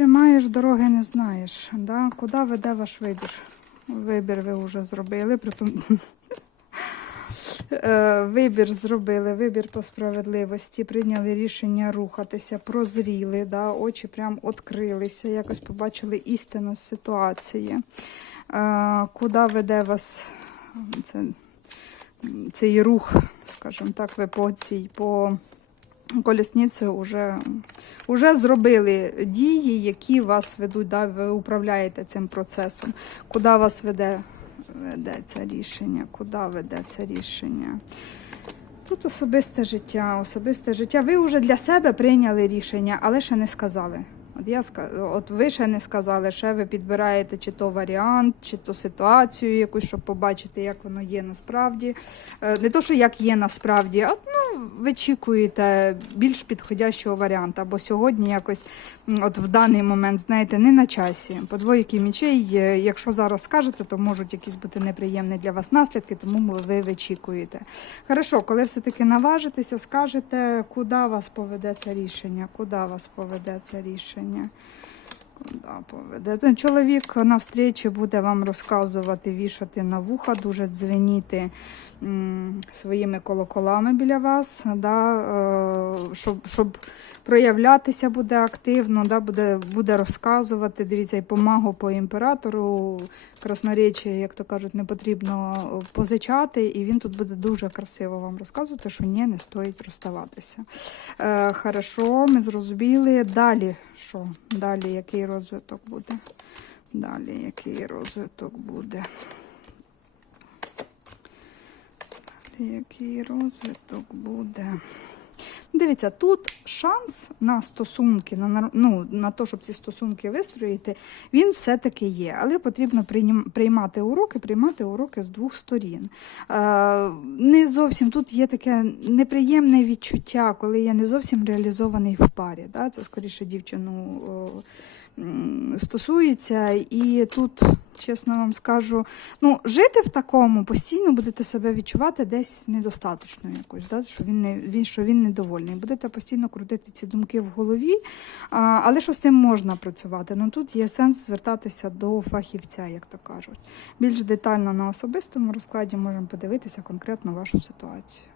тримаєш, дороги не знаєш. Да? Куди веде ваш вибір? Вибір ви вже зробили, притом Е, Вибір зробили, вибір по справедливості, прийняли рішення рухатися, прозріли, да, очі прям відкрилися, якось побачили істину ситуації. Е, Куди веде вас це, цей рух, скажімо так, ви по цій по колісниці вже, вже зробили дії, які вас ведуть, да, ви управляєте цим процесом. Куди вас веде, веде це рішення? Куди веде це рішення? Тут особисте життя, особисте життя. Ви вже для себе прийняли рішення, але ще не сказали. От я от ви ще не сказали, ще ви підбираєте чи то варіант, чи то ситуацію якусь, щоб побачити, як воно є насправді. Е, Не то, що як є насправді, а ну, вичікуєте більш підходящого варіанта. Бо сьогодні якось, от в даний момент, знаєте, не на часі. По двоїки мічей, е, якщо зараз скажете, то можуть якісь бути неприємні для вас наслідки, тому ви вичікуєте. Хорошо, коли все-таки наважитеся, скажете, куди вас поведе це рішення, куди вас поведе це рішення. Куди поведе? Та Чоловік на встречі буде вам розказувати, вішати на вуха, дуже дзвеніти своїми колоколами біля вас, да, е, щоб, щоб проявлятися буде активно, да, буде, буде розказувати. Дивіться, і помагу по імператору. Красноречі, як то кажуть, не потрібно позичати, і він тут буде дуже красиво вам розказувати, що ні, не стоїть розставатися. Е, хорошо, ми зрозуміли. Далі що? Далі який розвиток буде? Далі який розвиток буде? Далі який розвиток буде? Дивіться, тут шанс на стосунки, на, ну, на те, щоб ці стосунки вистроїти, він все-таки є. Але потрібно приймати уроки, приймати уроки з двох сторін. Е, не зовсім тут є таке неприємне відчуття, коли я не зовсім реалізований в парі. Да? Це скоріше дівчину стосується. І тут, чесно вам скажу, ну, жити в такому постійно будете себе відчувати десь недостаточно якось, да? що, він не, він, що він недовольний. Будете постійно крутити ці думки в голові, але що з цим можна працювати? Ну тут є сенс звертатися до фахівця, як то кажуть. Більш детально на особистому розкладі можемо подивитися конкретно вашу ситуацію.